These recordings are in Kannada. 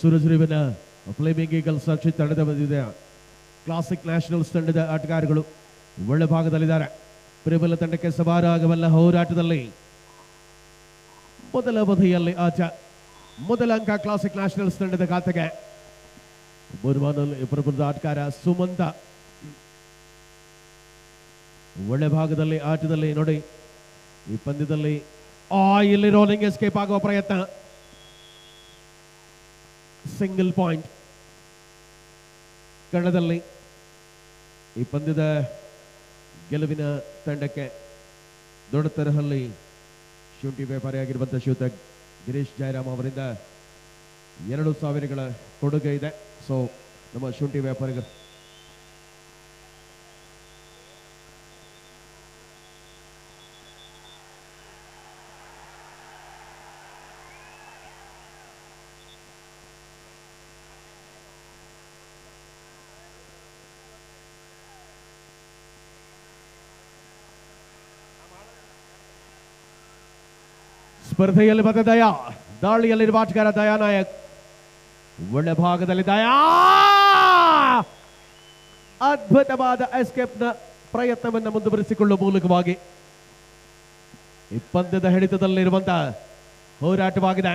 ಸೂರಜ್ರಿವಿನ ಫ್ಲೇಮಿಂಗ್ ಈಗಲ್ಸ್ ರಕ್ಷಿತ್ ತಂಡದ ಬಂದಿದೆ. ಕ್ಲಾಸಿಕ್ ನ್ಯಾಷನಲ್ಸ್ ತಂಡದ ಆಟಗಾರಗಳು ಒಳ್ಳೆ ಭಾಗದಲ್ಲಿದ್ದಾರೆ. ಪ್ರಬಲ ತಂಡಕ್ಕೆ ಸವಾರಾಗಬಲ್ಲ ಹೋರಾಟದಲ್ಲಿ ಮೊದಲ ಅವಧಿಯಲ್ಲಿ ಮೊದಲ ಅಂಕ ಕ್ಲಾಸಿಕ್ ನ್ಯಾಷನಲ್ಸ್ ತಂಡದ ಖಾತೆಗೆ. ಪ್ರಬಲ ಆಟಗಾರ ಸುಮಂತ ಒಳ್ಳೆ ಭಾಗದಲ್ಲಿ ಆಟದಲ್ಲಿ ನೋಡಿ ಈ ಪಂದ್ಯದಲ್ಲಿ ಇಲ್ಲಿ ರೋಲಿಂಗ್ ಎಸ್ಕೇಪ್ ಆಗುವ ಪ್ರಯತ್ನ. ಸಿಂಗಲ್ ಪಾಯಿಂಟ್ ಕಣದಲ್ಲಿ ಈ ಪಂದ್ಯದ ಗೆಲುವಿನ ತಂಡಕ್ಕೆ ದೊಡ್ಡ ತರಹಲ್ಲಿ ಶುಂಠಿ ವ್ಯಾಪಾರಿಯಾಗಿರುವಂತಹ ಶ್ರೀಯುತ ಗಿರೀಶ್ ಜಯರಾಮ್ ಅವರಿಂದ 2,000ಗಳ ಕೊಡುಗೆ ಇದೆ. ಸೊ ನಮ್ಮ ಶುಂಠಿ ವ್ಯಾಪಾರಿಗಳು ಸ್ಪರ್ಧೆಯಲ್ಲಿ ಬಂದ ದಯಾ, ದಾಳಿಯಲ್ಲಿರುವ ಆಟಗಾರ ದಯಾ ನಾಯಕ್ ಒಳ್ಳೆ ಭಾಗದಲ್ಲಿ ದಯಾ ಅದ್ಭುತವಾದ ಎಸ್ಕೇಪ್ನ ಪ್ರಯತ್ನವನ್ನು ಮುಂದುವರಿಸಿಕೊಳ್ಳುವ ಮೂಲಕವಾಗಿ ಈ ಪಂದ್ಯದ ಹಿಡಿತದಲ್ಲಿರುವಂತಹ ಹೋರಾಟವಾಗಿದೆ.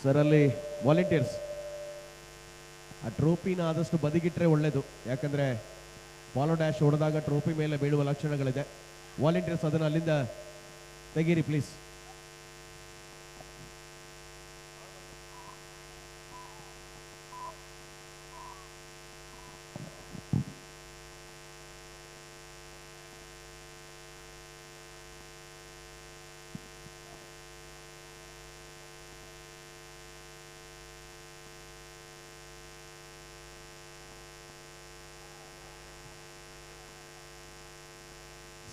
ಸರ್ ಅಲ್ಲಿ ವಾಲಂಟಿಯರ್ಸ್ ಆ ಟ್ರೋಫಿನ ಆದಷ್ಟು ಬದಿಗಿಟ್ರೆ ಒಳ್ಳೇದು, ಯಾಕಂದ್ರೆ ಫಾಲೋ ಡ್ಯಾಶ್ ಹೊಡೆದಾಗ ಟ್ರೋಫಿ ಮೇಲೆ ಬೀಳುವ ಲಕ್ಷಣಗಳಿದೆ. ವಾಲಂಟಿಯರ್ಸ್ ಅದನ್ನು ಅಲ್ಲಿಂದ ತೆಗೀರಿ ಪ್ಲೀಸ್.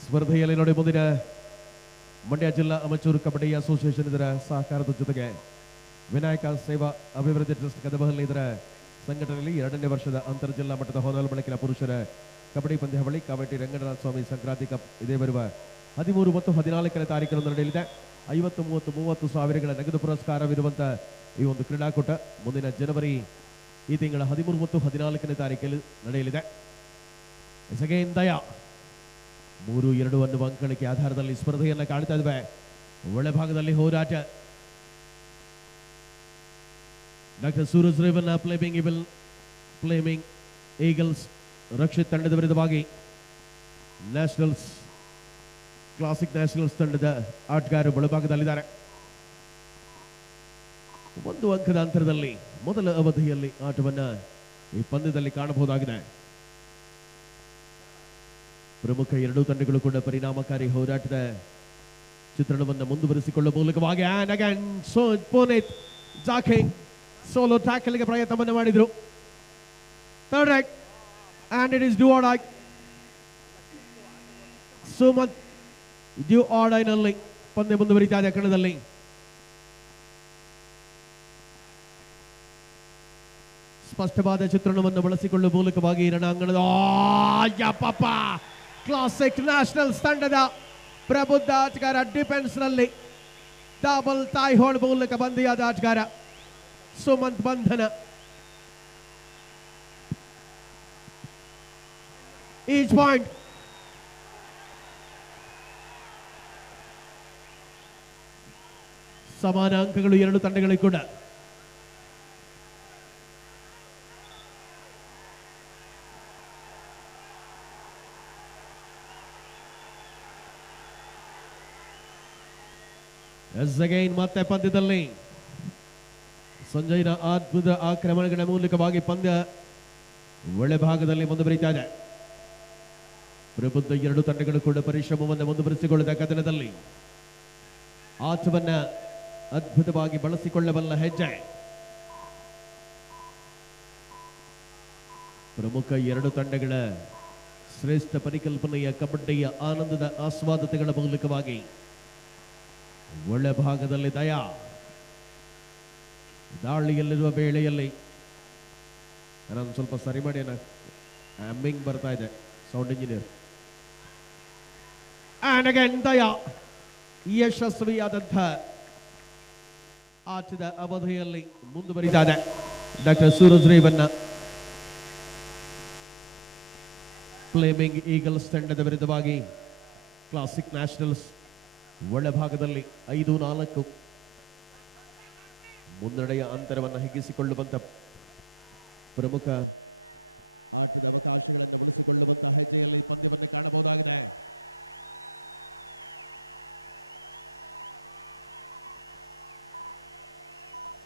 ಸ್ಪರ್ಧೆಯಲ್ಲಿ ನೋಡಿ ಮುಂದಿನ ಮಂಡ್ಯ ಜಿಲ್ಲಾ ಅಮಚೂರು ಕಬಡ್ಡಿ ಅಸೋಸಿಯೇಷನ್ ಇದರ ಸಹಕಾರದ ಜೊತೆಗೆ ವಿನಾಯಕ ಸೇವಾ ಅಭಿವೃದ್ಧಿ ಟ್ರಸ್ಟ್ ಗದಬಹಳ್ಳಿ ಇದರ ಸಂಘಟನೆಯಲ್ಲಿ 2ನೇ ವರ್ಷದ ಅಂತರ್ ಜಿಲ್ಲಾ ಮಟ್ಟದ ಹೊನಲ್ ಬೆಳಕಿನ ಪುರುಷರ ಕಬಡ್ಡಿ ಪಂದ್ಯಾವಳಿ ಕಾವೇಟಿ ರಂಗನಾಥ ಸ್ವಾಮಿ ಸಂಕ್ರಾಂತಿ ಕಪ್ ಇದೇ ಬರುವ 13 ಮತ್ತು 14ನೇ ತಾರೀಕಿನಂದು ನಡೆಯಲಿದೆ. 50, 30, 30,000ಗಳ ನಗದು ಪುರಸ್ಕಾರವಿರುವಂತಹ ಈ ಒಂದು ಕ್ರೀಡಾಕೂಟ ಮುಂದಿನ ಜನವರಿ ಈ ತಿಂಗಳ 13 ಮತ್ತು 14ನೇ ತಾರೀಕಲ್ಲಿ ನಡೆಯಲಿದೆ. ದಯಾ 3-2 ಅನ್ನುವ ಅಂಕಣಿಕೆ ಆಧಾರದಲ್ಲಿ ಸ್ಪರ್ಧೆಯನ್ನ ಕಾಣ್ತಾ ಇದ್ವಿ. ಒಳ್ಳೆ ಭಾಗದಲ್ಲಿ ಹೋರಾಟ. Doctor Suraj Revanna Fleming Eagles Rakshith ತಂಡದ ವಿರುದ್ಧವಾಗಿ ಕ್ಲಾಸಿಕ್ ನ್ಯಾಷನಲ್ಸ್ ತಂಡದ ಆಟಗಾರರು ಒಳಭಾಗದಲ್ಲಿದ್ದಾರೆ. 1 ಅಂಕದ ಅಂತರದಲ್ಲಿ ಮೊದಲ ಅವಧಿಯಲ್ಲಿ ಆಟವನ್ನ ಈ ಪಂದ್ಯದಲ್ಲಿ ಕಾಣಬಹುದಾಗಿದೆ. ಪ್ರಮುಖ 2 ತಂಡಗಳು ಕೂಡ ಪರಿಣಾಮಕಾರಿ ಹೋರಾಟದ ಚಿತ್ರಣವನ್ನು ಮುಂದುವರಿಸಿಕೊಳ್ಳುವ ಮೂಲಕವಾಗಿ ಪುನೀತ್ ಜಾಖೆ ಸೋಲೋ ಟ್ಯಾಕಲ್ಗೆ ಪ್ರಯತ್ನವನ್ನು ಮಾಡಿದ್ರು. Third raid and it is do or die. Sumanth do or ಡೈನಲ್ಲಿ ಪಂದ್ಯ ಮುಂದುವರಿತಾ ಇದೆ. ಕಣದಲ್ಲಿ ಸ್ಪಷ್ಟವಾದ ಚಿತ್ರಣವನ್ನು ಬಳಸಿಕೊಳ್ಳುವ ಮೂಲಕವಾಗಿ ರಣಾಂಗಣದ ಕ್ಲಾಸಿಕ್ ನ್ಯಾಷನಲ್ಸ್ ತಂಡದ ಪ್ರಬುದ್ಧ ಆಟಗಾರ ಡಿಫೆನ್ಸ್ ನಲ್ಲಿ ಡಬಲ್ ಟೈ ಹೋಲ್ಡ್ ಮೂಲಕ ಬಂದಿಯಾದ ಆಟಗಾರ ಸುಮಂತ್ ಬಂಧನ. ಈಚ್ ಪಾಯಿಂಟ್ ಸಮಾನ ಅಂಕಗಳು 2 ತಂಡಗಳಿಗೆ ಕೂಡ. ಮತ್ತೆ ಪಂದ್ಯದಲ್ಲಿ ಸಂಜಯ್ನ ಅದ್ಭುತ ಆಕ್ರಮಣಗಳ ಮೂಲಕವಾಗಿ ಪಂದ್ಯ ಒಳ್ಳೆ ಭಾಗದಲ್ಲಿ ಮುಂದುವರಿತಾ ಇದೆ. ಪ್ರಬುದ್ಧ 2 ತಂಡಗಳು ಕೂಡ ಪರಿಶ್ರಮವನ್ನು ಮುಂದುವರಿಸಿಕೊಳ್ಳುವ ಕದನದಲ್ಲಿ ಆಟವನ್ನ ಅದ್ಭುತವಾಗಿ ಬಳಸಿಕೊಳ್ಳಬಲ್ಲ ಹೆಜ್ಜೆ. ಪ್ರಮುಖ 2 ತಂಡಗಳ ಶ್ರೇಷ್ಠ ಪರಿಕಲ್ಪನೆಯ ಕಬಡ್ಡಿಯ ಆನಂದದ ಆಸ್ವಾದತೆಗಳ ಮೂಲಕವಾಗಿ ಒಳ್ಳೆ ಭಾಗದಲ್ಲಿ ದಯಾ ದಾಳಿಯಲ್ಲಿರುವ ವೇಳೆಯಲ್ಲಿ ನಾನು ಸ್ವಲ್ಪ ಸರಿ ಮಾಡಿ ಹಮ್ಮಿಂಗ್ ಬರ್ತಾ ಇದೆ ಸೌಂಡ್ ಇಂಜಿನಿಯರ್. ಅಂಡ್ ಅಗೇನ್ ದಯಾ ಯಶಸ್ವಿಯಾದಂತಹ ಆಟದ ಅವಧಿಯಲ್ಲಿ ಮುಂದುವರಿದಿದೆ doctor Suraj Revanna. Fleming eagles ತಂಡದ ವಿರುದ್ಧವಾಗಿ ಕ್ಲಾಸಿಕ್ ನ್ಯಾಷನಲ್ಸ್ ಒಳಭಾಗದಲ್ಲಿ 5-4 ಮುನ್ನಡೆಯ ಅಂತರವನ್ನು ಹಿಗ್ಗಿಸಿಕೊಳ್ಳುವಂತ ಪ್ರಮುಖ ಆಟದ ಅವಕಾಶಗಳನ್ನು ಬಳಸಿಕೊಳ್ಳುವಂತಹ ಹೆಜ್ಜೆಯಲ್ಲಿ ಪಂದ್ಯವನ್ನು ಕಾಣಬಹುದಾಗಿದೆ.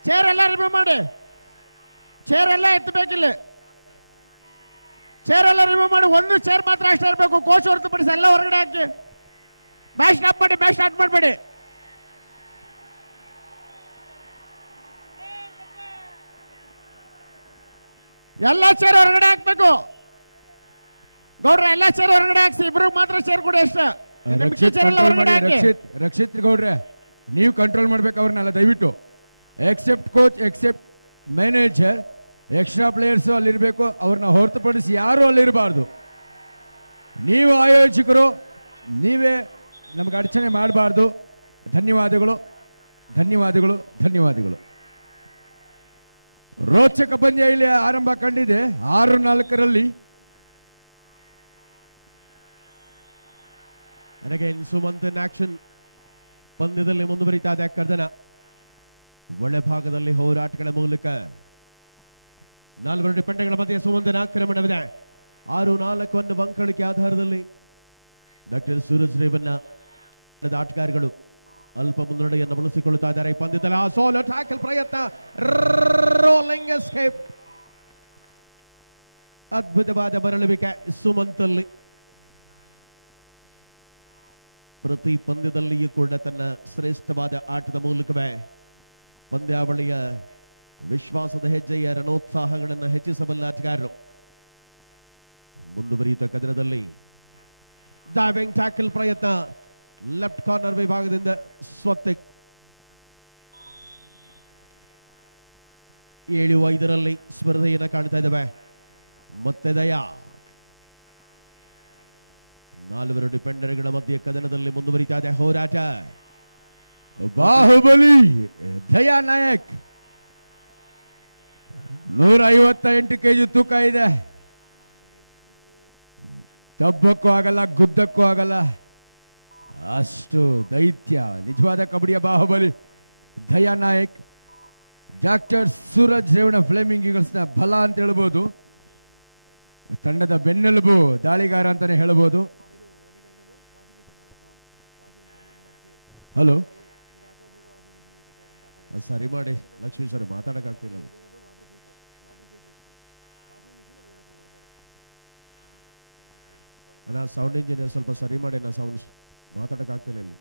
ಚೇರ್ ಎಲ್ಲ ರಿಮೂವ್ ಮಾಡಿ, ಚೇರ್ ಎಲ್ಲ ಎತ್ತಬೇಕಿಲ್ಲ, ಚೇರ್ ಎಲ್ಲ ರಿಮೂವ್ ಮಾಡಿ. ಒಂದು ಚೇರ್ ಮಾತ್ರ ಅಷ್ಟೇ ಇರಬೇಕು, ಕೋಚ್ ಹೊರತುಪಡಿಸಿ ಎಲ್ಲ ಹೊರಗಡೆ ಹಾಕಿ. ಮ್ಯಾಚ್ ಸ್ಟಾಪ್ ಮಾಡಿ, ಮ್ಯಾಚ್ ಸ್ಟಾರ್ಟ್ ಮಾಡಬೇಡಿ. ಎಲ್ಲ ಚೇರ್ ಹೊರಗಡೆ ಹಾಕ್ಬೇಕು. ಗೌಡ್ರ ಎಲ್ಲ ಚೇರ್ ಹೊರಗಡೆ ಹಾಕ್ಸಿ, ಇಬ್ರಿಗೆ ಮಾತ್ರ ಚೇರ್ ಕೊಡಿ ಅಷ್ಟೇ. ರಕ್ಷಿತ್ ಗೌಡ್ರೆ, ನೀವು ಕಂಟ್ರೋಲ್ ಮಾಡ್ಬೇಕು ಅವ್ರನ್ನೆಲ್ಲ ದಯವಿಟ್ಟು. Except coach, except manager, extra players ಅಲ್ಲಿರಬೇಕು. ಅವ್ರನ್ನ ಹೊರತುಪಡಿಸಿ ಯಾರು ಅಲ್ಲಿರಬಾರ್ದು. ನೀವು ಆಯೋಜಕರು, ನೀವೇ ನಮಗೆ ಅಡಚಣೆ ಮಾಡಬಾರ್ದು. ಧನ್ಯವಾದಗಳು, ಧನ್ಯವಾದಗಳು, ಧನ್ಯವಾದಗಳು. ರೋಚಕ ಪಂದ್ಯ ಇಲ್ಲಿ ಆರಂಭ ಕಂಡಿದೆ. 6-4 ಸುಮಂತ್ ಇನ್ ಆಕ್ಷನ್. ಪಂದ್ಯದಲ್ಲಿ ಮುಂದುವರಿತಾ ಇದೆ ಕರ್ದನ. ಒಳಭಾಗದಲ್ಲಿ ಹೋರಾಟಗಳ ಮೂಲಕ 4 ಡಿಪೆಂಡ್ಗಳ ಮಧ್ಯೆ ಸುಮಂತನ ಆಕ್ರಮಣವಿದೆ. 6-4 ಅಂಕಗಳಿಕೆ ಆಧಾರದಲ್ಲಿ ಡಾಕ್ಟರ್ ಸೂರಜ್ ರೇವಣ್ಣ ಆಟಗಾರರು ಅಲ್ಪ ಮುನ್ನಡೆಯನ್ನು ಬಳಸಿಕೊಳ್ಳುತ್ತಾ ಇದ್ದಾರೆ. ಪಂದ್ಯದಲ್ಲಿ ಸೋಲೋ ಟ್ಯಾಕಲ್ ಪ್ರಯತ್ನ, ರೋಲಿಂಗ್ ಎಸ್ಕೇಪ್, ಅದ್ಭುತವಾದ ಬರಳುವಿಕೆ ಸುಮಂತಲ್ಲಿ. ಪ್ರತಿ ಪಂದ್ಯದಲ್ಲಿಯೂ ಕೂಡ ತನ್ನ ಶ್ರೇಷ್ಠವಾದ ಆಟದ ಮೂಲಕವೇ ಪಂದ್ಯಾವಳಿಯ ವಿಶ್ವಾಸದ ಹೆಜ್ಜೆಯ ರಣೋತ್ಸಾಹಗಳನ್ನು ಹೆಚ್ಚಿಸಬಲ್ಲ ಆಟಗಾರರು. ಮುಂದುವರಿಯುತ್ತ ಕದನದಲ್ಲಿ ಡೈವಿಂಗ್ ಟ್ಯಾಕಲ್ ಪ್ರಯತ್ನ, ಲೆಫ್ಟ್ ಕಾರ್ನರ್ ವಿಭಾಗದಿಂದ ಸ್ವತ್ತಿಕ್. 7-5 ಸ್ಪರ್ಧೆಯನ್ನು ಕಾಣ್ತಾ ಇದ್ದಾವೆ. ಮತ್ತೆ ದಯಾ 4 ಡಿಪೆಂಡರ್ಗಳ ಮಧ್ಯೆ ಕದನದಲ್ಲಿ ಮುಂದುವರಿತಾ ಇದೆ ಹೋರಾಟ. ಬಾಹುಬಲಿ ದಯಾ ನಾಯಕ್ 158 kg ತೂಕ ಇದೆ. ದಬ್ಬಕ್ಕೂ ಆಗಲ್ಲ, ಗುದ್ದಕ್ಕೂ ಆಗಲ್ಲ, ಅಷ್ಟು ದೈತ್ಯ. ನಿಜವಾದ ಕಬಡ್ಡಿಯ ಬಾಹುಬಲಿ ದಯಾ ನಾಯಕ್. ಡಾಕ್ಟರ್ ಸೂರಜ್ ರೇವಣ್ಣ ಫ್ಲೇಮಿಂಗ್ ಈಗಲ್ಸ್ನ ಬಲ ಅಂತ ಹೇಳ್ಬೋದು. ತಂಡದ ಬೆನ್ನೆಲುಬು, ದಾಳಿಗಾರ ಅಂತಾನೆ ಹೇಳ್ಬೋದು. ಹಲೋ, ಸರಿ ಮಾಡಿ ಲಕ್ಷ್ಮೀ ಸರ್, ಮಾತಾಡಕ್ಕಾಗ್ತಿಲ್ಲ. ನಾ ಸೌಂಡ್ ಇಂಜಿನಿಯರ್ ಸ್ವಲ್ಪ ಸರಿ ಮಾಡಿ, ನಾ ಸೌಂಡ್ ಮಾತಾಡಕ್ಕಾಗ್ತಿಲ್ಲ ಇಲ್ಲಿ.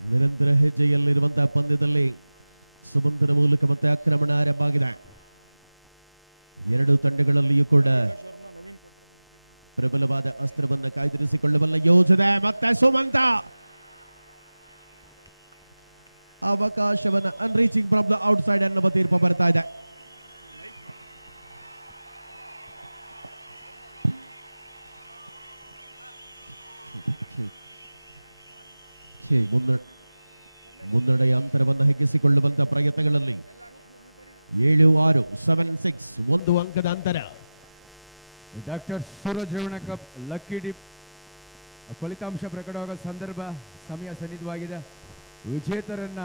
ನಿರಂತರ ಹೆಜ್ಜೆಯಲ್ಲಿರುವಂತಹ ಪಂದ್ಯದಲ್ಲಿ ಸುಮಂತನ ಮೂಲಕ ಮತ್ತೆ ಆಕ್ರಮಣ ಆರಂಭ ಆಗಿದೆ. 2 ತಂಡಗಳಲ್ಲಿಯೂ ಕೂಡ ಪ್ರಬಲವಾದ ಅಸ್ತ್ರವನ್ನು ಕಾಯ್ದಿರಿಸಿಕೊಳ್ಳಬಲ್ಲ ಯೋಜನೆ. ಮತ್ತೆ ಸುಮಂತ ಅವಕಾಶವನ್ನು ಅನ್ರೀಚಿಂಗ್ ಫ್ರಮ್ ದ ಔಟ್ಸೈಡ್ ಅನ್ನುವ ತೀರ್ಪು ಬರ್ತಾ ಇದೆ. ಮುನ್ನಡೆಯ ಅಂತರವನ್ನು ಹಿಗ್ಗಿಸಿಕೊಳ್ಳುವಂತಹ ಪ್ರಯತ್ನಗಳಲ್ಲಿ 7-6, 7-6 1 ಅಂಕದ ಅಂತರ. Doctor Suraj Revanna cup lucky drip ಫಲಿತಾಂಶ ಪ್ರಕಟವಾಗುವ ಸಂದರ್ಭ, ಸಮಯ ಸನ್ನಿಧವಾಗಿದೆ. ವಿಜೇತರನ್ನ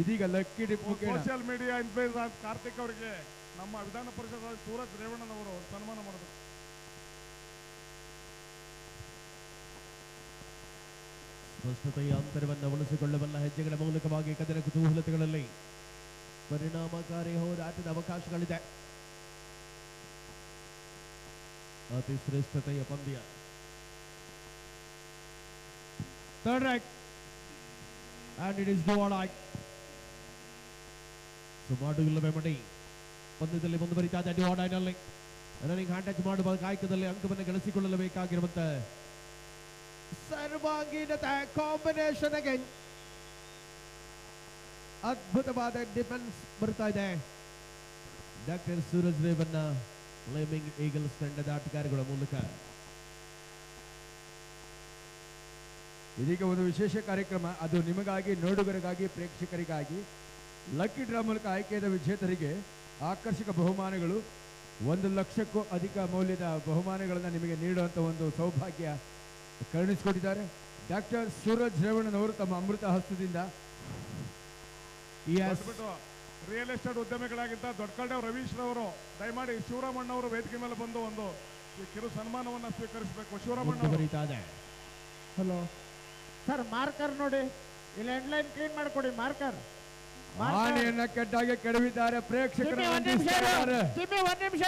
ಇದೀಗ lucky drip social media influencer Karthik ಅವರಿಗೆ ನಮ್ಮ ವಿಧಾನ ಪರಿಷತ್ ಸೂರಜ್ ರೇವಣ್ಣನವರು ಸನ್ಮಾನ ಮಾಡಬೇಕು. ಸ್ಪಷ್ಟತೆಯ ಅಂತರವನ್ನು ಉಳಿಸಿಕೊಳ್ಳಬಲ್ಲ ಹೆಜ್ಜೆಗಳ ಮೂಲಕವಾಗಿ ಕದನ ಕುತೂಹಲತೆಗಳಲ್ಲಿ ಪರಿಣಾಮಕಾರಿ ಹೋರಾಟದ ಅವಕಾಶಗಳಿದೆ. ಅತಿ ಶ್ರೇಷ್ಠತೆಯ ಪಂದ್ಯ. Third raid and it is go all right. ಸುಮಾರು ಇಲ್ಲವೇ ಮಣಿ ಪಂದ್ಯದಲ್ಲಿ ಮುಂದುವರಿತಾ ಇದೆ. ಡಿವಾರ್ಡೈನಲ್ಲಿ ರನ್ನಿಂಗ್ ಹ್ಯಾಂಡ್ ಟಚ್ ಮಾಡುವ ಕಾಯಕದಲ್ಲಿ ಅಂಕವನ್ನು ಗಳಿಸಿಕೊಳ್ಳಬೇಕಾಗಿರುವಂತಹ ಸರ್ವಾಂಗೀಣತೆ ಕಾಂಬಿನೇಷನ್ ಅಗೇನ್. ಅದ್ಭುತವಾದ ಡಿಫೆನ್ಸ್ ಬರ್ತಾ ಇದೆ doctor Suraj Revanna Fleming eagles ತಂಡದ ಆಟಗಾರಗಳ ಮೂಲಕ. ಇದೀಗ ಒಂದು ವಿಶೇಷ ಕಾರ್ಯಕ್ರಮ, ಅದು ನಿಮಗಾಗಿ, ನೋಡುಗರಿಗಾಗಿ, ಪ್ರೇಕ್ಷಕರಿಗಾಗಿ. ಲಕ್ಕಿ ಡ್ರಾ ಮೂಲಕ ಆಯ್ಕೆಯಾದ ವಿಜೇತರಿಗೆ ಆಕರ್ಷಕ ಬಹುಮಾನಗಳು, 1,00,000ಕ್ಕೂ ಅಧಿಕ ಮೌಲ್ಯದ ಬಹುಮಾನಗಳನ್ನು ನಿಮಗೆ ನೀಡುವಂಥ ಒಂದು ಸೌಭಾಗ್ಯ ಕರುಣಿಸಿಕೊಟ್ಟಿದ್ದಾರೆ ಡಾಕ್ಟರ್ ಸೂರಜ್ ರೇವಣ್ಣನವರು ತಮ್ಮ ಅಮೃತ ಹಸ್ತದಿಂದ. ರಿಯಲ್ ಎಸ್ಟೇಟ್ ಉದ್ಯಮಿಗಳಾಗಿದ್ದ ದೊಡ್ಡಕಲ್ಡೆ ರವೀಶ್ ರವರು ದಯಮಾಡಿ ಶಿವರಾಮಣ್ಣ ಅವರು ವೇದಿಕೆ ಮೇಲೆ ಬಂದು ಒಂದು ಕಿರು ಸನ್ಮಾನವನ್ನು ಸ್ವೀಕರಿಸಬೇಕು. ಶಿವರಾಮಣ್ಣ ಹಲೋ ಸರ್, ಮಾರ್ಕರ್ ನೋಡಿ, ಇಲ್ಲಿ ಹೆಡ್ಲೈನ್ ಕ್ಲೀನ್ ಮಾಡಿಕೊಡಿ. ಮಾರ್ಕರ್ ಆನೆಯನ್ನ ಕೆಟ್ಟಾಗೆ ಕೆಡವಿದ್ದಾರೆ ಪ್ರೇಕ್ಷಕರು. ಒಂದ್ ನಿಮಿಷ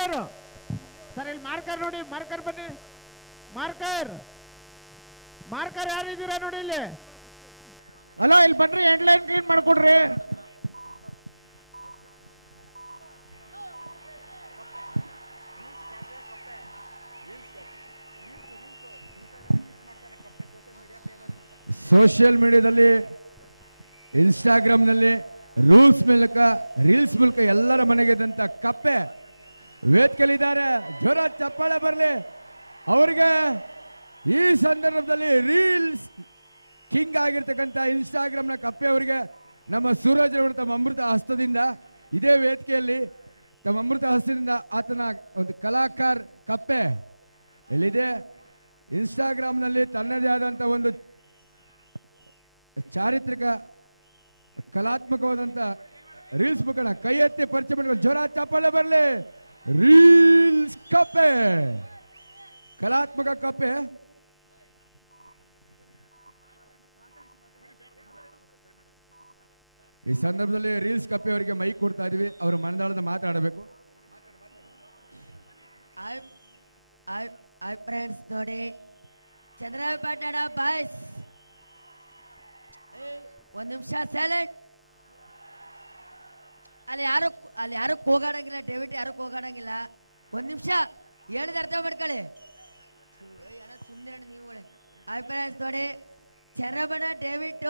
ಇರು ಸರ್, ಇಲ್ಲಿ ಮಾರ್ಕರ್ ನೋಡಿ, ಮಾರ್ಕರ್ ಬನ್ನಿ. ಮಾರ್ಕರ್ ಯಾರಿದ್ದೀರಾ ನೋಡಿ ಇಲ್ಲಿ. ಹಲೋ, ಇಲ್ಲಿ ಬನ್ರಿ, ಹೆಡ್ಲೈನ್ ಕ್ಲೀನ್ ಮಾಡ್ಕೊಡ್ರಿ. ಸೋಷಿಯಲ್ ಮೀಡಿಯಾದಲ್ಲಿ, ಇನ್ಸ್ಟಾಗ್ರಾಮ್ನಲ್ಲಿ ರೀಲ್ಸ್ ಮೂಲಕ ಎಲ್ಲರ ಮನೆಗೆದಂತ ಕಪ್ಪೆ ವೇದಿಕೆಯಲ್ಲಿದ್ದಾರೆ. ಜೋರ ಚಪ್ಪಾಳೆ ಬರಲಿ ಅವರಿಗೆ. ಈ ಸಂದರ್ಭದಲ್ಲಿ ರೀಲ್ಸ್ ಕಿಂಗ್ ಆಗಿರ್ತಕ್ಕಂಥ ಇನ್ಸ್ಟಾಗ್ರಾಮ್ನ ಕಪ್ಪೆ ಅವರಿಗೆ ನಮ್ಮ ಸೂರಜ್ ಅವರು ತಮ್ಮ ಅಮೃತ ಹಸ್ತದಿಂದ ಇದೇ ವೇದಿಕೆಯಲ್ಲಿ ತಮ್ಮ ಅಮೃತ ಹಸ್ತದಿಂದ ಆತನ ಒಂದು ಕಲಾಕಾರ ಕಪ್ಪೆ ಎಲ್ಲಿದೆ. ಇನ್ಸ್ಟಾಗ್ರಾಮ್ನಲ್ಲಿ ತನ್ನದೇ ಆದಂಥ ಒಂದು ಚಾರಿತ್ರಿಕ ಕಲಾತ್ಮಕವಾದಂಥ ರೀಲ್ಸ್ ಮುಖಂಡ ಕೈ ಎತ್ತಿ ಪರಿಚಯ ಮಾಡಿಕೊಂಡು ಜೋರ ಚಪ್ಪಾಳೆ ಬರಲಿ. ರೀಲ್ಸ್ ಕಪ್ಪೆ, ಕಲಾತ್ಮಕ ಕಪ್ಪೆ. ಈ ಸಂದರ್ಭದಲ್ಲಿ ರೀಲ್ಸ್ ಕಪ್ಪೆ ಅವರಿಗೆ ಮೈಕ್ ಕೊಡ್ತಾ ಇದೀವಿ, ಅವರು ಮನದಾಳದ ಮಾತಾಡಬೇಕು. ಫ್ರೆಂಡ್ಸ್ ನೋಡಿ, ಚಂದ್ರಪಟ್ಟಣ ಬಾಯ್ಸ್, ಒಂದ್ ನಿಮಿಷ ಸೈಲೆಂಟ್. ಅಲ್ಲಿ ಯಾರು ಕೂಗಾಡಂಗಿಲ್ಲ, ಡೇವಿಡ್ ಯಾರು ಕೂಗಾಡಂಗಿಲ್ಲ. ಒಂದ್ ನಿಮಿಷ ಹೇಳಿದ ಅರ್ಥ ಮಾಡ್ಕೊಳ್ಳಿ. ಸುಂದರ ನೀವು ಫ್ರೆಂಡ್ಸ್ ನೋಡಿ, ಚಂದ್ರಬಣ್ಣ ಡೇವಿಡ್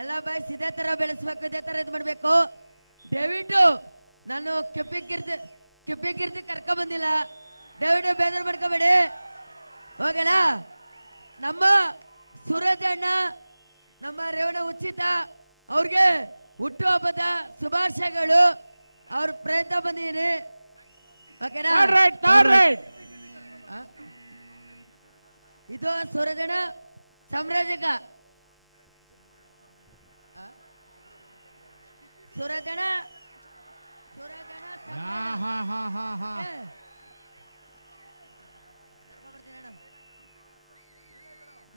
ಎಲ್ಲ ಬಾಯ್ಸ್ ಇದೇ ತರ ಬೆಳೆಸ್ಬೇಕು, ಇದೇ ತರ ಇದು ಮಾಡ್ಬೇಕು. ಡೇವಿಡ್ ನಾನು ಕಿಪ್ಪಿ ಕರ್ಕ ಬಂದಿಲ್ಲ. ಡೇವಿಡ್ ಬೇಜಾರು ಮಾಡ್ಕೋಬೇಡಿ, ಹೋಗಲ್ಲ. ನಮ್ಮ ಸೂರಜ್ ಅಣ್ಣ, ನಮ್ಮ ರೇವಣ ಉಚಿತ ಅವ್ರಿಗೆ ಹುಟ್ಟುಹಬ್ಬದ ಶುಭಾಶಯಗಳು. ಅವ್ರ ಪ್ರಯತ್ನ ಬಂದಿದ್ದೀನಿ, ಓಕೆನಾ? ಇದು ಸೂರಜಣ್ಣ ಸಾಮ್ರಾಜಿಕ, ಸೂರಜಣ್ಣ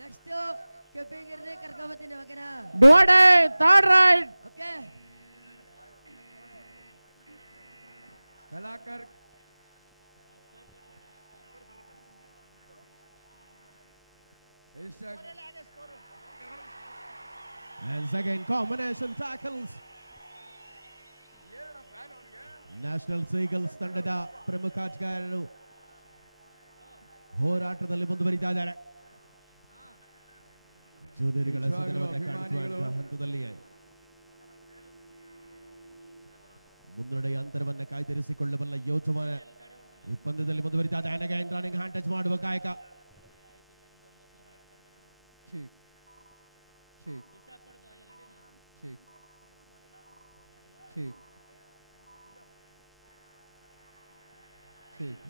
ನೆಕ್ಸ್ಟ್ ಕೆಪಿಗಿರ್ದೆ ಕರ್ಕೊಂಬತ್ತೀನಿ, ಓಕೆನಾ? Third raid. ಓಕೆ, ಕಲಾಕಾರ And second combination tackles. National seagulls ತಂಡದ ಪ್ರಮುಖ ಆಟಗಾರರು ಹೋರಾಟದಲ್ಲಿ ಮುಂದುವರಿತಾ ಇದ್ದಾರೆ. ಜೂನಿಯರ್ಗಳ ಸದನವನ್ನು ಕಾಣಿಸುವಂತಹ ಹಂತದಲ್ಲಿಯೇ ಮುನ್ನಡೆಯ ಅಂತರವನ್ನು ಕಾಯ್ದಿರಿಸಿಕೊಳ್ಳಬಲ್ಲ ಯೋಚನೆ ಈ ಪಂದ್ಯದಲ್ಲಿ ಮುಂದುವರಿತಾ ಇದೆ. ರನ್ನಿಂಗ್ ಹ್ಯಾಂಡ್ ಟಚ್ ಮಾಡುವ ಕಾಯಕ.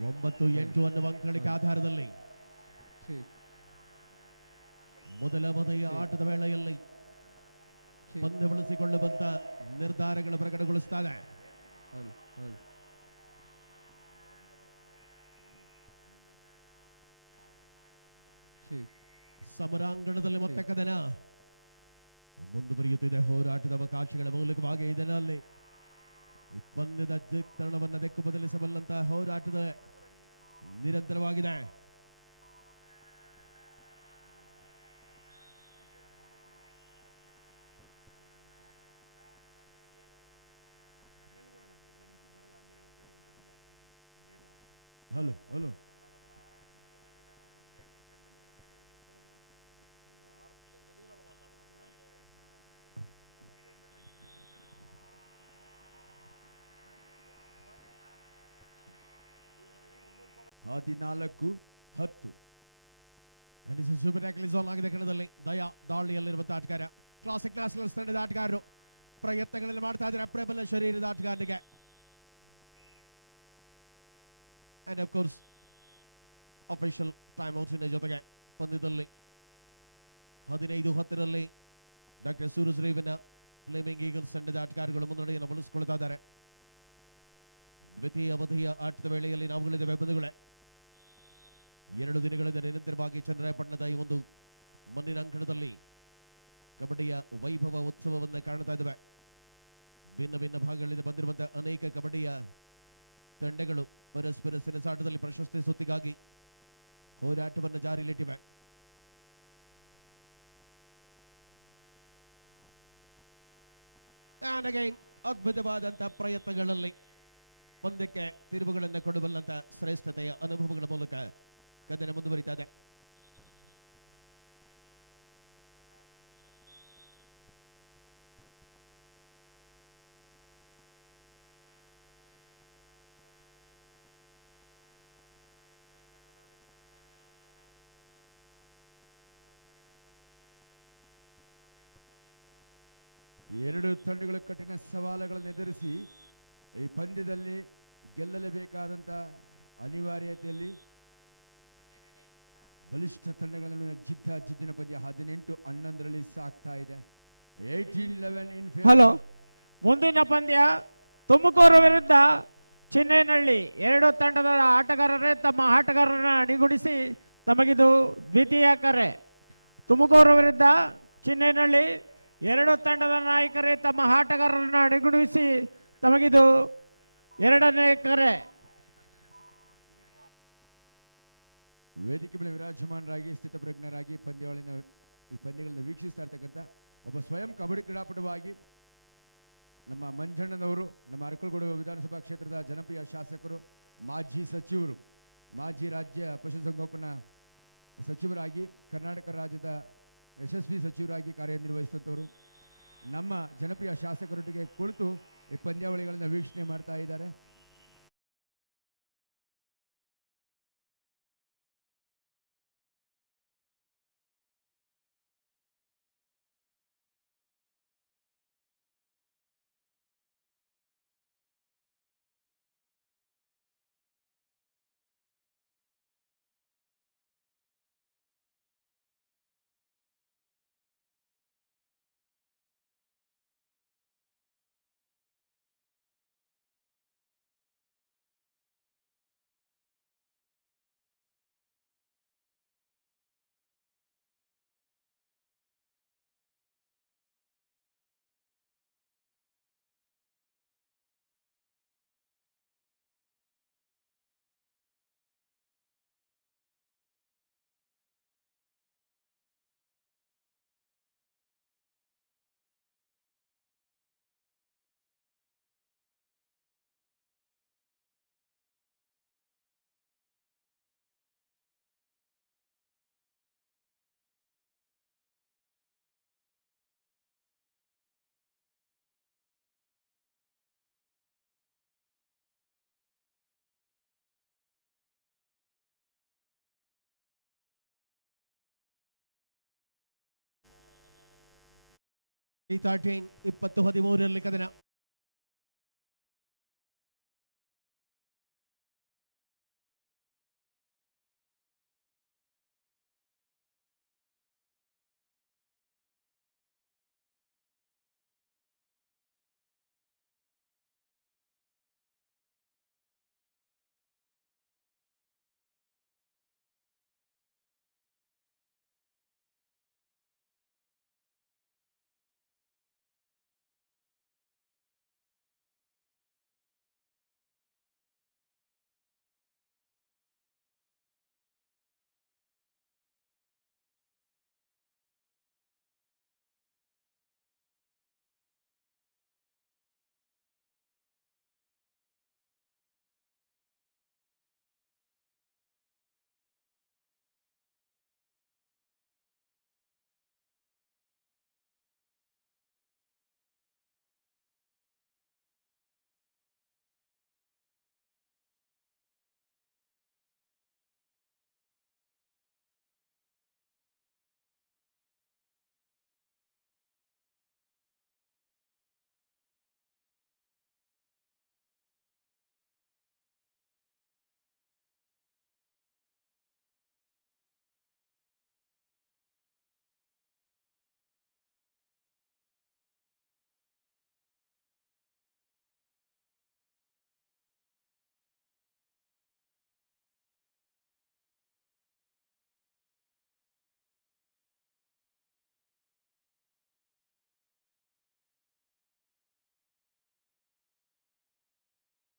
ಒಂಬತ್ತು 8 ಅನ್ನುವ ಅಂಕಗಳಿಕೆ ಆಧಾರದಲ್ಲಿ ಮೊದಲ ಬದೆಯ ಆಟದ ವೇಳೆಯಲ್ಲಿ ಪಂದ್ಯ ಬಳಸಿಕೊಳ್ಳುವಂತ ನಿರ್ಧಾರಗಳು ಪ್ರಕಟಗೊಳಿಸುತ್ತಾರೆ. ಸಮರಾಂಗಣದಲ್ಲಿ ಮತ್ತೆ ಕದನ ಮುಂದುವರಿಯುತ್ತಿದೆ. ಹೋರಾಟದ ಅವಕಾಶಗಳ ಮೂಲಕವಾಗಿ ಇದರಲ್ಲಿ ಪಂದ್ಯದ ಚಿತ್ರಣವನ್ನು ದೆಕ್ಕು ಬದಲಿಸಬಲ್ಲಂತಹ ಹೋರಾಟದ ನಿರಂತರವಾಗಿದೆ. ಹಲೋ ಹಲೋ ಹದಿನಾಲ್ಕು 10 ಸೂಪರ್ ಟ್ಯಾಕಲ್ ಆನ್ ಆಗಿದೆ ಕಣದಲ್ಲಿ. ದಯಾ ದಾಳಿಯಲ್ಲಿರುವಂತಹ ಆಟಗಾರ. ಕ್ಲಾಸಿಕ್ ನ್ಯಾಷನಲ್ಸ್ ತಂಡದ ಆಟಗಾರರು ಪ್ರಯತ್ನಗಳನ್ನು ಮಾಡ್ತಾ ಇದ್ದಾರೆ ಪ್ರಬಲ ಶರೀರದ ಆಟಗಾರನಿಗೆ. And of course official time ಔಟ್ನ ಜೊತೆಗೆ ಪಂದ್ಯದಲ್ಲಿ 15-10ರಲ್ಲಿ doctor Suraj Revanna Fleming eagles ತಂಡದ ಆಟಗಾರಗಳು ಮುನ್ನಡೆಯನ್ನು ಬಳಸಿಕೊಳ್ತಾ ಇದ್ದಾರೆ. ದ್ವಿತೀಯ ಅವಧಿಯ ಆಟದ ವೇಳೆಯಲ್ಲಿ ನಾವುಗಳಿದ್ದೇವೆ ಬಂಧುಗಳೇ. 2 ದಿನಗಳಿಂದ ನಿರಂತರವಾಗಿ ಚನ್ನರಾಯಪಟ್ಟಣದ ಈ ಒಂದು ಮಣ್ಣಿನ ಅಂಕಣದಲ್ಲಿ ಕಬಡ್ಡಿಯ ವೈಭವ ಉತ್ಸವವನ್ನು ಕಾಣ್ತಾ ಇದ್ದಾವೆ. ಭಿನ್ನ ಭಿನ್ನ ಭಾಗಗಳಿಂದ ಬಂದಿರುವಂತಹ ಅನೇಕ ಕಬಡ್ಡಿಯ ತಂಡಗಳು ಪರಸ್ಪರ ಸೆಣಸಾಟದಲ್ಲಿ ಪ್ರಶಸ್ತಿ ಸುತ್ತಿಗಾಗಿ ಹೋರಾಟವನ್ನು ಜಾರಿಯಲ್ಲಿಟ್ಟಿವೆ. ಅದ್ಭುತವಾದಂತಹ ಪ್ರಯತ್ನಗಳಲ್ಲಿ ಪಂದ್ಯಕ್ಕೆ ತಿರುವುಗಳನ್ನು ಕೊಡಬಲ್ಲಂತ ಶ್ರೇಷ್ಠತೆಯ ಅನುಭವಗಳ ಮೂಲಕ ಕದನ ಮುಂದುವರಿತಾ ಇದೆ. ಎರಡು ತಂಡಗಳು ಕಠಿಣ ಸವಾಲುಗಳನ್ನು ಎದುರಿಸಿ ಈ ಪಂದ್ಯದಲ್ಲಿ ಗೆಲ್ಲಲೇಬೇಕಾದಂಥ ಅನಿವಾರ್ಯತೆಯಲ್ಲಿ ಬಲಿಷ್ಠ ತಂಡಗಳ ನಡುವಿನ ಜಿದ್ದಿನ ಪಂದ್ಯ 18-11ರಲ್ಲಿ ಸಾಗ್ತಾ ಇದೆ. 18-11 ಇನ್ ಹಲೋ, ಮುಂದಿನ ಪಂದ್ಯ ತುಮಕೂರು ವಿರುದ್ಧ ಚಿನ್ನೇನಹಳ್ಳಿ. 2 ತಂಡದ ಆಟಗಾರರೇ ತಮ್ಮ ಆಟಗಾರರನ್ನ ಅಣಿಗೂಡಿಸಿ ತಮಗಿದು ದ್ವಿತೀಯ ಕರೆ. ತುಮಕೂರು ವಿರುದ್ಧ ಚಿನ್ನೇನಹಳ್ಳಿ 2 ತಂಡದ ನಾಯಕರೇ ತಮ್ಮ ಆಟಗಾರರನ್ನ ಅಣಿಗೂಡಿಸಿ ತಮಗಿದು 2ನೇ ಕರೆ. ವೇದಿಕೆ ಮೇಲೆ ವಿರಾಜಮಾನರಾಗಿ ಸ್ಥಿತಪ್ರಜ್ಞರಾಗಿ ಈ ಪಂದ್ಯಗಳನ್ನು ವೀಕ್ಷಿಸ್ತಾ ಇರ್ತಕ್ಕಂಥ ಒಬ್ಬ ಸ್ವಯಂ ಕಬಡ್ಡಿ ಕ್ರೀಡಾಪಟುವಾಗಿ ನಮ್ಮ ಮಂಜಣ್ಣನವರು, ನಮ್ಮ ಅರಕಲಗೂಡು ವಿಧಾನಸಭಾ ಕ್ಷೇತ್ರದ ಜನಪ್ರಿಯ ಶಾಸಕರು, ಮಾಜಿ ಸಚಿವರು, ಮಾಜಿ ರಾಜ್ಯ ಪಶುಸಂಗೋಪನಾ ಸಚಿವರಾಗಿ ಕರ್ನಾಟಕ ರಾಜ್ಯದ ಯಶಸ್ವಿ ಸಚಿವರಾಗಿ ಕಾರ್ಯನಿರ್ವಹಿಸಿದಂಥವರು ನಮ್ಮ ಜನಪ್ರಿಯ ಶಾಸಕರೊಟ್ಟಿಗೆ ಕುಳಿತು ಈ ಪಂದ್ಯಾವಳಿಗಳನ್ನು ವೀಕ್ಷಣೆ ಮಾಡ್ತಾ ಇದ್ದಾರೆ. ಈ 2013ರಲ್ಲಿ ಕದನ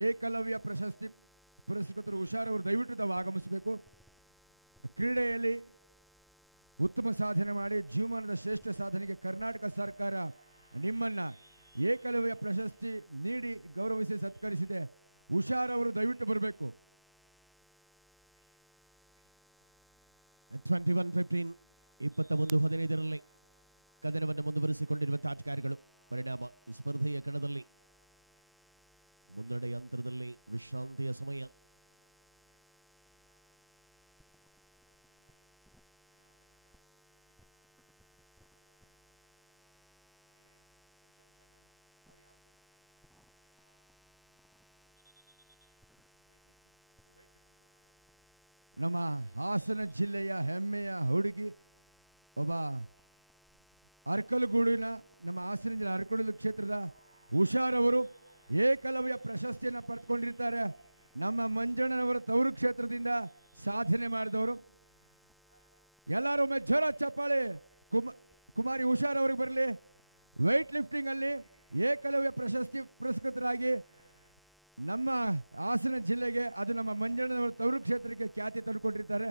ಏಕಲವ್ಯ ಪ್ರಶಸ್ತಿ ಪುರಸ್ಕೃತರು ಹುಷಾರವರು ದಯವಿಟ್ಟು ತಾವು ಆಗಮಿಸಬೇಕು. ಕ್ರೀಡೆಯಲ್ಲಿ ಉತ್ತಮ ಸಾಧನೆ ಮಾಡಿ ಜೀವಮಾನದ ಶ್ರೇಷ್ಠ ಸಾಧನೆಗೆ ಕರ್ನಾಟಕ ಸರ್ಕಾರ ನಿಮ್ಮನ್ನ ಏಕಲವ್ಯ ಪ್ರಶಸ್ತಿ ನೀಡಿ ಗೌರವಿಸಿ ಸತ್ಕರಿಸಿದೆ. ಹುಷಾರವರು ದಯವಿಟ್ಟು ಬರಬೇಕು. 21-15 21-15ರಲ್ಲಿ ಕದನವನ್ನು ಮುಂದುವರಿಸಿಕೊಂಡಿರುವ ಆಟಗಾರರು. ಪರಿಣಾಮ ಈ ಸ್ಪರ್ಧೆಯ ಕಣದಲ್ಲಿ ಮುನ್ನಡೆಯ ಅಂತರದಲ್ಲಿ ವಿಶ್ರಾಂತಿಯ ಸಮಯ. ನಮ್ಮ ಹಾಸನ ಜಿಲ್ಲೆಯ ಹೆಮ್ಮೆಯ ಹುಡುಗಿ ಒಬ್ಬ ಅರಕಲಗೂಡಿನ ನಮ್ಮ ಹಾಸನ ಜಿಲ್ಲೆ ಅರಕಲಗೂಡು ಕ್ಷೇತ್ರದ ಹುಷಾರವರು ಏಕಲವ್ಯ ಪ್ರಶಸ್ತಿಯನ್ನು ಪಡೆದುಕೊಂಡಿರ್ತಾರೆ. ನಮ್ಮ ಮಂಜಣ್ಣನವರ ತವರು ಕ್ಷೇತ್ರದಿಂದ ಸಾಧನೆ ಮಾಡಿದವರು. ಎಲ್ಲರೂ ಜೋರ ಚಪ್ಪಾಳೆ ಕುಮಾರಿ ಹುಷಾರ್ ಅವ್ರಿಗೆ ಬರಲಿ. ವೆಯ್ಟ್ ಲಿಫ್ಟಿಂಗ್ ಅಲ್ಲಿ ಏಕಲವ್ಯ ಪ್ರಶಸ್ತಿ ಪುರಸ್ಕೃತರಾಗಿ ನಮ್ಮ ಹಾಸನ ಜಿಲ್ಲೆಗೆ, ಅದು ನಮ್ಮ ಮಂಜಣ್ಣನವರ ತವರು ಕ್ಷೇತ್ರಕ್ಕೆ ಖ್ಯಾತಿ ತಂದುಕೊಂಡಿರ್ತಾರೆ.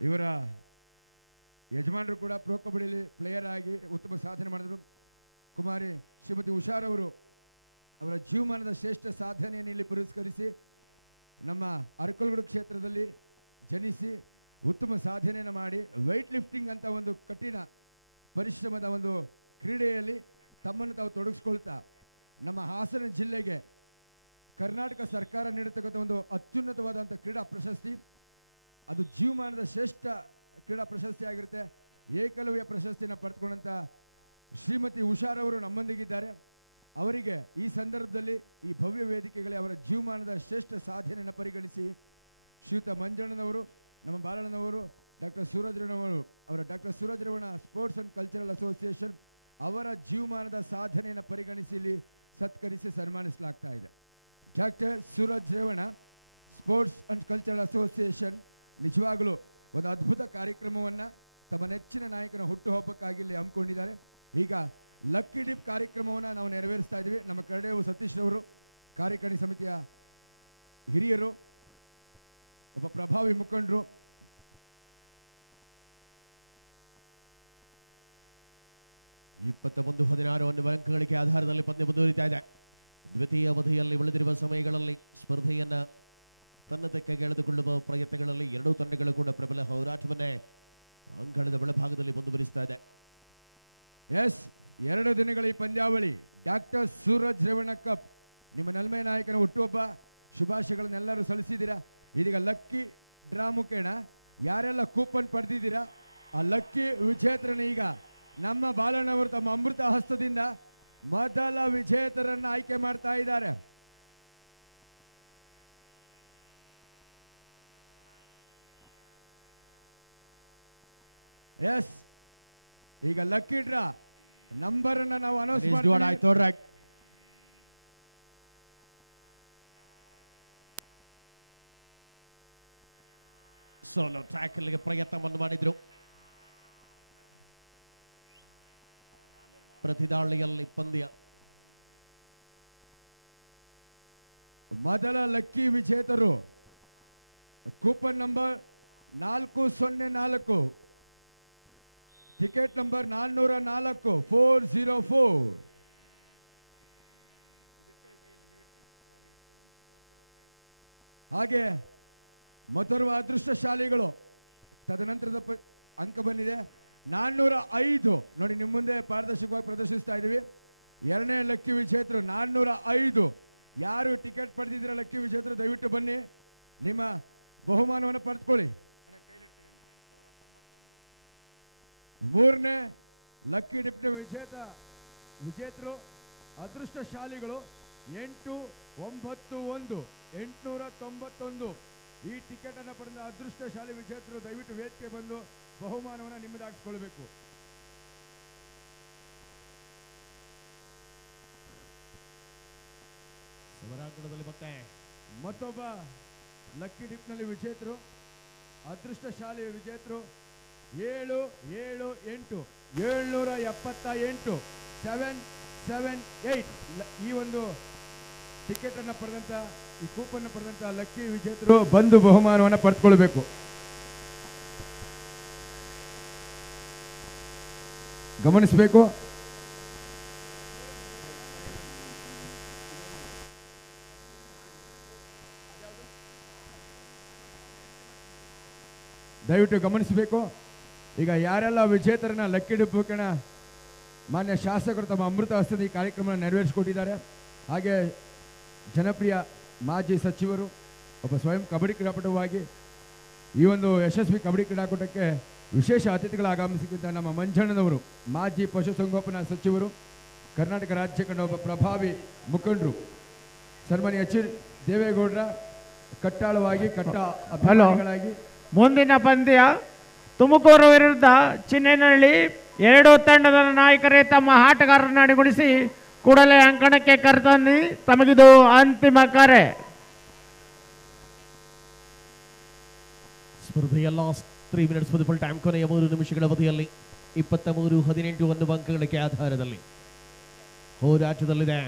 ಇವರ ಯಜಮಾನರು ಕೂಡ ಪ್ರೊ ಕಬಡ್ಡಿಲಿ ಪ್ಲೇಯರ್ ಆಗಿ ಉತ್ತಮ ಸಾಧನೆ ಮಾಡಿದರು. ಕುಮಾರಿ ಶ್ರೀಮತಿ ಹುಷಾರ್ ಅವರು ಅವರ ಜೀವಮಾನದ ಶ್ರೇಷ್ಠ ಸಾಧನೆಯನ್ನು ಇಲ್ಲಿ ಪುರಸ್ಕರಿಸಿ ನಮ್ಮ ಅರಕಲಗೂಡು ಕ್ಷೇತ್ರದಲ್ಲಿ ಜನಿಸಿ ಉತ್ತಮ ಸಾಧನೆಯನ್ನು ಮಾಡಿ ವೆಯ್ಟ್ ಲಿಫ್ಟಿಂಗ್ ಅಂತ ಒಂದು ಕಠಿಣ ಪರಿಶ್ರಮದ ಒಂದು ಕ್ರೀಡೆಯಲ್ಲಿ ತಮ್ಮನ್ನು ತಾವು ತೊಡಗಿಸ್ಕೊಳ್ತಾ ನಮ್ಮ ಹಾಸನ ಜಿಲ್ಲೆಗೆ ಕರ್ನಾಟಕ ಸರ್ಕಾರ ನೀಡತಕ್ಕಂಥ ಒಂದು ಅತ್ಯುನ್ನತವಾದಂಥ ಕ್ರೀಡಾ ಪ್ರಶಸ್ತಿ, ಅದು ಜೀವಮಾನದ ಶ್ರೇಷ್ಠ ಕ್ರೀಡಾ ಪ್ರಶಸ್ತಿ ಆಗಿರುತ್ತೆ. ಏಕಲವ್ಯ ಪ್ರಶಸ್ತಿಯನ್ನು ಪಡೆದುಕೊಂಡಂಥ ಶ್ರೀಮತಿ ಹುಷಾರ್ ಅವರು ನಮ್ಮೊಂದಿಗಿದ್ದಾರೆ. ಅವರಿಗೆ ಈ ಸಂದರ್ಭದಲ್ಲಿ ಈ ಭವ್ಯ ವೇದಿಕೆಗಳೇ ಅವರ ಜೀವಮಾನದ ಶ್ರೇಷ್ಠ ಸಾಧನೆಯನ್ನು ಪರಿಗಣಿಸಿ ಶ್ರೀಯುತ ಮಂಜಣ್ಣನವರು, ನಮ್ಮ ಬಾಲಣ್ಣನವರು, ಡಾಕ್ಟರ್ ಸೂರಜ್ ರೇವಣ್ಣವರು, ಅವರ doctor Suraj Revanna sports and cultural association ಅವರ ಜೀವಮಾನದ ಸಾಧನೆಯನ್ನು ಪರಿಗಣಿಸಿ ಇಲ್ಲಿ ಸತ್ಕರಿಸಿ ಸನ್ಮಾನಿಸಲಾಗ್ತಾ ಇದೆ. Doctor Suraj Revanna sports and cultural association ನಿಜವಾಗಲೂ ಒಂದು ಅದ್ಭುತ ಕಾರ್ಯಕ್ರಮವನ್ನು ತಮ್ಮ ನೆಚ್ಚಿನ ನಾಯಕನ ಹುಟ್ಟುಹಬ್ಬಕ್ಕಾಗಿ ಇಲ್ಲಿ ಹಮ್ಮಿಕೊಂಡಿದ್ದಾರೆ. ಈಗ ಲಕ್ಕಿ ಡಿಪ್ ಕಾರ್ಯಕ್ರಮವನ್ನು ನಾವು ನೆರವೇರಿಸ್ತಾ ಇದ್ದೀವಿ. ನಮ್ಮ ಕರಡೇವು ಸತೀಶ್ ರವರು ಕಾರ್ಯಕಾರಿಣಿ ಸಮಿತಿಯ ಹಿರಿಯರು, ಒಬ್ಬ ಪ್ರಭಾವಿ ಮುಖಂಡರು. ಇಪ್ಪತ್ತ 16 ಅಂಕಗಳಿಗೆ ಆಧಾರದಲ್ಲಿ ಪಂದ್ಯ ಮುಂದುವರಿತಾ ಇದೆ. ದ್ವಿತೀಯ ಅವಧಿಯಲ್ಲಿ ಉಳಿದಿರುವ ಸಮಯಗಳಲ್ಲಿ ಸ್ಪರ್ಧೆಯನ್ನ ತನ್ನ ತೆಕ್ಕೆಗೆ ಎಳೆದುಕೊಳ್ಳುವ ಪ್ರಯತ್ನಗಳಲ್ಲಿ ಎರಡೂ ತಂಡಗಳು ಕೂಡ ಪ್ರಬಲ ಹೋರಾಟವನ್ನೇ ಅಂಕಣದ ಒಳಭಾಗದಲ್ಲಿ ಮುಂದುವರಿಸ್ತಾ ಇದೆ. ಎಸ್, 2 ದಿನಗಳ ಈ ಪಂದ್ಯಾವಳಿ ಡಾಕ್ಟರ್ ಸೂರಜ್ ರೇವಣ್ಣ ಕಪ್, ನಿಮ್ಮ ನಲ್ಮೆ ನಾಯಕನ ಹುಟ್ಟುಹಬ್ಬ ಶುಭಾಶಯಗಳನ್ನೆಲ್ಲರೂ ಸಲ್ಲಿಸಿದ್ದೀರಾ. ಇದೀಗ ಲಕ್ಕಿ ಡ್ರಾ ಮುಖೇನ ಯಾರೆಲ್ಲ ಕೂಪನ್ ಪಡೆದಿದ್ದೀರಾ ಆ ಲಕ್ಕಿ ವಿಜೇತರನ್ನ ಈಗ ನಮ್ಮ ಬಾಲಣ್ಣವರು ತಮ್ಮ ಅಮೃತ ಹಸ್ತದಿಂದ ಮೊದಲ ವಿಜೇತರನ್ನು ಆಯ್ಕೆ ಮಾಡ್ತಾ ಇದ್ದಾರೆ. ಎಸ್, ಈಗ ಲಕ್ಕಿ ಡ್ರಾ ನಂಬರ್ ಅನ್ನ ನಾವು ಅನೌನ್ಸ್ ಮಾಡ್ತೀವಿ. ಸೋಲೋ ಟ್ಯಾಕಲ್ಗೆ ಪ್ರಯತ್ನವನ್ನು ಮಾಡಿದ್ರು. ಪ್ರತಿದಾಳಿಯಲ್ಲಿ ಪಂದ್ಯ. ಮೊದಲ ಲಕ್ಕಿ ವಿಜೇತರು ಕೂಪನ್ ನಂಬರ್ 404, ಟಿಕೆಟ್ ನಂಬರ್ 404 404. ಹಾಗೆ ಮತ್ತೋರ್ವ ಅದೃಷ್ಟಶಾಲಿಗಳು ತದನಂತರದ ಅಂಕ ಬಂದಿದೆ 405. ನೋಡಿ, ನಿಮ್ಮ ಮುಂದೆ ಪಾರದರ್ಶಕವಾಗಿ ಪ್ರದರ್ಶಿಸ್ತಾ ಇದ್ದೀವಿ. ಎರಡನೇ ಲಕ್ಕಿ ವಿಜೇತರು 405. ಯಾರು ಟಿಕೆಟ್ ಪಡೆದಿದ್ದೀರ ಲಕ್ಕಿ ವಿಜೇತರು ದಯವಿಟ್ಟು ಬನ್ನಿ, ನಿಮ್ಮ ಬಹುಮಾನವನ್ನು ಪಡೆದುಕೊಳ್ಳಿ. ಮೂರನೇ ಲಕ್ಕಿ ಡಿಪ್ಟಿ ವಿಜೇತರು ಅದೃಷ್ಟಶಾಲಿಗಳು 891 891. ಈ ಟಿಕೆಟ್ ಅನ್ನು ಪಡೆದ ಅದೃಷ್ಟಶಾಲಿ ವಿಜೇತರು ದಯವಿಟ್ಟು ವೇದಿಕೆ ಬಂದು ಬಹುಮಾನವನ್ನು ನಿಮ್ಮದಾಗಿಸಿಕೊಳ್ಳಬೇಕು. ಮತ್ತೆ ಮತ್ತೊಬ್ಬ ಲಕ್ಕಿ ಡಿಪ್ನಲ್ಲಿ ವಿಜೇತರು ಅದೃಷ್ಟಶಾಲಿ ವಿಜೇತರು 778 778 778 678 ಈ ಒಂದು ಟಿಕೆಟ್ ಅನ್ನ ಪಡೆದಂತ ಈ ಕೂಪನ್ ಪಡೆದಂತ ಲಕ್ಕಿ ವಿಜೇತರು ಬಂದು ಬಹುಮಾನವನ್ನು ಪಡೆದುಕೊಳ್ಬೇಕು. ಗಮನಿಸಬೇಕು. ದಯವಿಟ್ಟು ಗಮನಿಸಬೇಕು. ಈಗ ಯಾರೆಲ್ಲ ವಿಜೇತರನ್ನ ಲಕ್ಕಿ ಡಿಪ್ಪುಕಣ ಮಾನ್ಯ ಶಾಸಕರು ತಮ್ಮ ಅಮೃತ ಹಸ್ತದ ಈ ಕಾರ್ಯಕ್ರಮ ನೆರವೇರಿಸಿಕೊಟ್ಟಿದ್ದಾರೆ. ಹಾಗೆ ಜನಪ್ರಿಯ ಮಾಜಿ ಸಚಿವರು, ಒಬ್ಬ ಸ್ವಯಂ ಕಬಡ್ಡಿ ಕ್ರೀಡಾಪಟುವಾಗಿ ಈ ಒಂದು ಯಶಸ್ವಿ ಕಬಡ್ಡಿ ಕ್ರೀಡಾಕೂಟಕ್ಕೆ ವಿಶೇಷ ಅತಿಥಿಗಳು ಆಗಮಿಸಿದ್ದ ನಮ್ಮ ಮಂಜಣ್ಣನವರು, ಮಾಜಿ ಪಶುಸಂಗೋಪನಾ ಸಚಿವರು, ಕರ್ನಾಟಕ ರಾಜ್ಯ ಕಂಡ ಒಬ್ಬ ಪ್ರಭಾವಿ ಮುಖಂಡರು, ಸನ್ಮಾನ್ಯ ಎಚ್ ದೇವೇಗೌಡರ ಕಟ್ಟಾಳವಾಗಿ ಅಭಿಮಾನಿಗಳಾಗಿ ಮುಂದಿನ ಪಂದ್ಯ ತುಮಕೂರು ವಿರುದ್ಧ ಚಿನ್ನೇನಹಳ್ಳಿ. ಎರಡು ತಂಡದ ನಾಯಕರೇ ತಮ್ಮ ಆಟಗಾರರನ್ನು ಅಣಿಗೊಳಿಸಿ ಕೂಡಲೇ ಅಂಕಣಕ್ಕೆ ಕರೆತನ್ನಿ. ತಮಗಿದು ಅಂತಿಮ ಕರೆ. ಸ್ಪರ್ಧೆಯ ಲಾಸ್ಟ್ 3 ಮಿನಿಟ್ಸ್ ಫುಲ್ ಟೈಮ್, ಕೊನೆಯ 3 ನಿಮಿಷಗಳ ಅವಧಿಯಲ್ಲಿ 23-18 ಅನ್ನುವ ಅಂಕಗಳಿಗೆ ಆಧಾರದಲ್ಲಿ ಹೋರಾಟದಲ್ಲಿದೆ.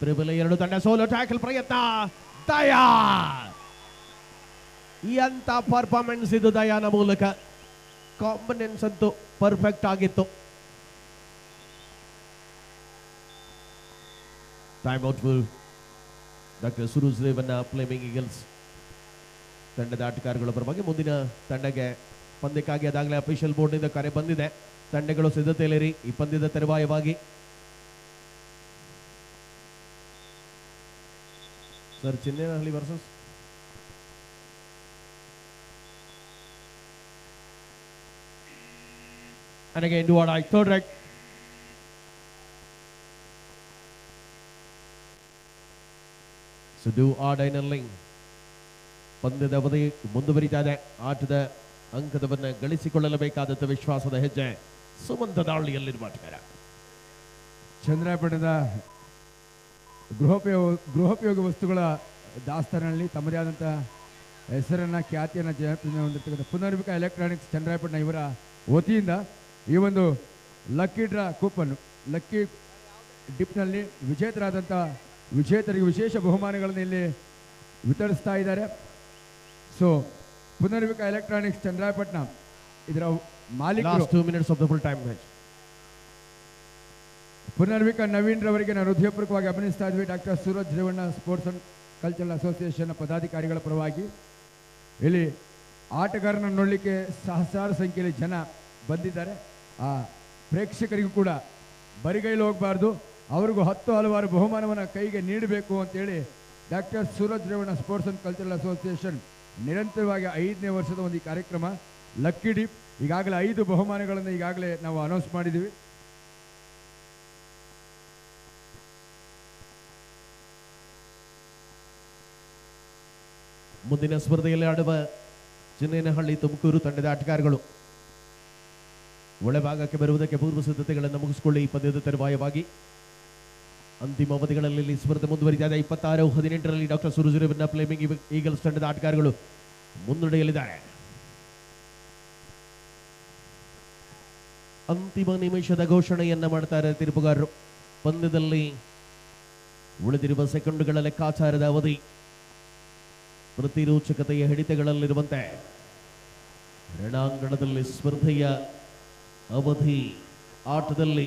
ಪ್ರಬಲ ಎರಡು ತಂಡ. ಸೋಲೋ ಟ್ಯಾಕಲ್ ಪ್ರಯತ್ನ. ದಯಾ, ಎಂತ ಪರ್ಫಾರ್ಮೆನ್ಸ್ ಇದು ದಯಾನ ಮೂಲಕ. ಕಾಂಬಿನೆನ್ಸ್ ಅಂತೂ ಪರ್ಫೆಕ್ಟ್ ಆಗಿತ್ತು. Time out full doctor Suraj Revanna, Fleming eagles ತಂಡದ ಆಟಗಾರಗಳ ಪರವಾಗಿ. ಮುಂದಿನ ತಂಡಕ್ಕೆ ಪಂದ್ಯಕ್ಕಾಗಿ ಅದಾಗಲೇ ಅಫಿಷಿಯಲ್ ಬೋರ್ಡ್ನಿಂದ ಕರೆ ಬಂದಿದೆ. ತಂಡಗಳು ಸಿದ್ಧತೆಯಲ್ಲಿರಿ ಈ ಪಂದ್ಯದ ತರುವಾಯವಾಗಿ. Sir, Chinnenahalli versus and again do what I third right. So do odd League ಪಂದ್ಯದ ಅವಧಿ ಮುಂದುವರಿತಾ ಇದೆ. ಆಟದ ಅಂಕದವನ್ನು ಗಳಿಸಿಕೊಳ್ಳಲೇಬೇಕಾದಂಥ ವಿಶ್ವಾಸದ ಹೆಜ್ಜೆ ಸುಮಂತ ದಾಳಿಯಲ್ಲಿರುವ ಆಟಗಾರ. ಚಂದ್ರಾಪಟ್ಟಣದ ಗೃಹೋಪಯೋಗ ವಸ್ತುಗಳ ದಾಸ್ತಾನಲ್ಲಿ ತಮ್ಮದೇ ಆದಂಥ ಹೆಸರನ್ನ ಖ್ಯಾತಿಯನ್ನು ಜನಪ್ರಿಯ ಹೊಂದಿರತಕ್ಕಂಥ ಪುನರ್ವಿಕ ಎಲೆಕ್ಟ್ರಾನಿಕ್ಸ್ ಚಂದ್ರಾಪಟ್ಟಣ ಇವರ ವತಿಯಿಂದ ಈ ಒಂದು ಲಕ್ಕಿ ಡ್ರಾ ಕೂಪನ್, ಲಕ್ಕಿ ಡಿಪ್ನಲ್ಲಿ ವಿಜೇತರಾದಂಥ ವಿಜೇತರಿಗೆ ವಿಶೇಷ ಬಹುಮಾನಗಳನ್ನು ಇಲ್ಲಿ ವಿತರಿಸ್ತಾ ಇದ್ದಾರೆ. ಸೊ ಪುನರ್ವಿಕ ಎಲೆಕ್ಟ್ರಾನಿಕ್ಸ್ ಚಂದ್ರಾಪಟ್ಟಣ ಇದರ ಮಾಲೀಕರು 2 minutes of the full time match. ಪುನರ್ವಿಕ Naveen ರವರಿಗೆ ನಾನು ಹೃದಯಪೂರ್ವಕವಾಗಿ ಅಭಿನಯಿಸ್ತಾ ಇದ್ವಿ. Doctor Suraj Revanna sports and cultural association ಪದಾಧಿಕಾರಿಗಳ ಪರವಾಗಿ ಇಲ್ಲಿ ಆಟಗಾರನ ನೋಡಲಿಕ್ಕೆ ಸಹಸ್ರಾರು ಸಂಖ್ಯೆಯಲ್ಲಿ ಜನ ಬಂದಿದ್ದಾರೆ. ಆ ಪ್ರೇಕ್ಷಕರಿಗೂ ಕೂಡ ಬರಿಗೈಲಿ ಹೋಗಬಾರ್ದು, ಅವ್ರಿಗೂ 10 ಹಲವಾರು ಬಹುಮಾನವನ್ನು ಕೈಗೆ ನೀಡಬೇಕು ಅಂತೇಳಿ doctor Suraj Revanna sports and cultural association ನಿರಂತರವಾಗಿ 5ನೇ ವರ್ಷದ ಒಂದು ಈ ಕಾರ್ಯಕ್ರಮ ಲಕ್ಕಿ ಡಿಪ್. ಈಗಾಗಲೇ 5 ಬಹುಮಾನಗಳನ್ನು ಈಗಾಗಲೇ ನಾವು ಅನೌನ್ಸ್ ಮಾಡಿದ್ದೀವಿ. ಮುಂದಿನ ಸ್ಪರ್ಧೆಯಲ್ಲಿ ಆಡುವ ಚಿನ್ನೇನಹಳ್ಳಿ ತುಮಕೂರು ತಂಡದ ಆಟಗಾರಗಳು ಒಳಭಾಗಕ್ಕೆ ಬರುವುದಕ್ಕೆ ಪೂರ್ವ ಸಿದ್ಧತೆಗಳನ್ನು ಮುಗಿಸಿಕೊಳ್ಳಿ. ಈ ಪಂದ್ಯದ ತರುವಾಯವಾಗಿ ಅಂತಿಮ ಅವಧಿಗಳಲ್ಲಿ ಸ್ಪರ್ಧೆ ಮುಂದುವರಿತಾ ಇದೆ. 26-18ರಲ್ಲಿ doctor Suraj Revanna Fleming eagles ತಂಡದ ಆಟಗಾರಗಳು ಮುನ್ನಡೆಯಲಿದ್ದಾರೆ. ಅಂತಿಮ ನಿಮಿಷದ ಘೋಷಣೆಯನ್ನ ಮಾಡ್ತಾರೆ ತೀರ್ಪುಗಾರರು. ಪಂದ್ಯದಲ್ಲಿ ಉಳಿದಿರುವ ಸೆಕೆಂಡುಗಳ ಲೆಕ್ಕಾಚಾರದ ಅವಧಿ ಪ್ರತಿರೋಚಕತೆಯ ಹಿಡಿತಗಳಲ್ಲಿರುವಂತೆ ರಣಾಂಗಣದಲ್ಲಿ ಸ್ಪರ್ಧೆಯ ಅವಧಿ ಆಟದಲ್ಲಿ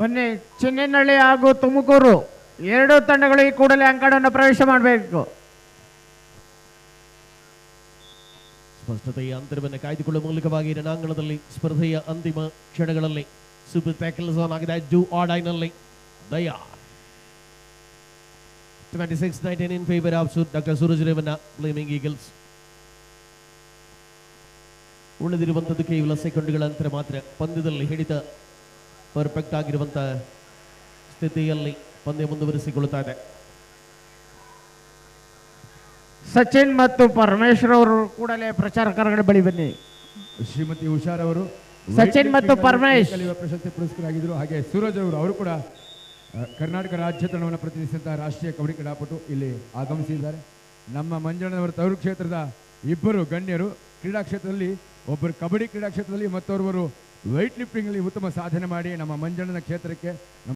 ಬನ್ನಿ, ಚಿನ್ನೇನಹಳ್ಳಿ ಹಾಗೂ ತುಮಕೂರು ಎರಡು ತಂಡಗಳು ಈ ಕೂಡಲೇ ಅಂಕಣವನ್ನು ಪ್ರವೇಶ ಮಾಡಬೇಕು. ಸ್ಪಷ್ಟತೆಯ ಅಂತರವನ್ನು ಕಾಯ್ದುಕೊಳ್ಳುವ ಮೂಲಕವಾಗಿ ರಣಾಂಗಣದಲ್ಲಿ ಸ್ಪರ್ಧೆಯ ಅಂತಿಮ ಕ್ಷಣಗಳಲ್ಲಿ ಸೂಪರ್ ಟ್ಯಾಕಲ್ಸ್ ಆನ್ ಆಗಿದೆ. ಡೂ ಆರ್ ಡೈ ನಲ್ಲಿ Daya 26-19 in favor of doctor Suraj Revanna Fleming eagles. ಉಳಿದಿರುವಂಥದ್ದು ಕೇವಲ ಸೆಕೆಂಡ್ಗಳ ಅಂತರ ಮಾತ್ರ. ಪಂದ್ಯದಲ್ಲಿ ಹಿಡಿತ ಪರ್ಫೆಕ್ಟ್ ಆಗಿರುವಂತಹ ಸ್ಥಿತಿಯಲ್ಲಿ ಪಂದ್ಯ ಮುಂದುವರಿಸಿಕೊಳ್ಳುತ್ತಾ ಇದೆ. ಸಚಿನ್ ಮತ್ತು ಪರಮೇಶ್ವರ್ ಅವರು ಕೂಡಲೇ ಪ್ರಚಾರಕರ ಬಳಿ ಬನ್ನಿ. ಶ್ರೀಮತಿ ಉಷಾರ್ ಅವರು ಸಚಿನ್ ಮತ್ತು ಪರಮೇಶ್ ಪ್ರಶಸ್ತಿ ಪುರಸ್ಕೃತರಾಗಿದ್ದರು. ಹಾಗೆ ಸೂರಜ್ ಅವರು ಕೂಡ ಕರ್ನಾಟಕ ರಾಜ್ಯ ತಂಡವನ್ನು ಪ್ರತಿನಿಧಿಸಿದಂತಹ ರಾಷ್ಟ್ರೀಯ ಕಬಡ್ಡಿ ಕ್ರೀಡಾಪಟು ಇಲ್ಲಿ ಆಗಮಿಸಿದ್ದಾರೆ. ನಮ್ಮ ಮಂಜಣ್ಣನವರ ತವರು ಕ್ಷೇತ್ರದ ಇಬ್ಬರು ಗಣ್ಯರು ಕ್ರೀಡಾ ಕ್ಷೇತ್ರದಲ್ಲಿ ಒಬ್ಬರು ಕಬಡ್ಡಿ ಕ್ರೀಡಾ ಕ್ಷೇತ್ರದಲ್ಲಿ ಮತ್ತೋರ್ವರು ವೆಯ್ಟ್ ಲಿಫ್ಟಿಂಗ್ ಅಲ್ಲಿ ಉತ್ತಮ ಸಾಧನೆ ಮಾಡಿ ನಮ್ಮ ಮಂಜಣ್ಣನ ಕ್ಷೇತ್ರಕ್ಕೆ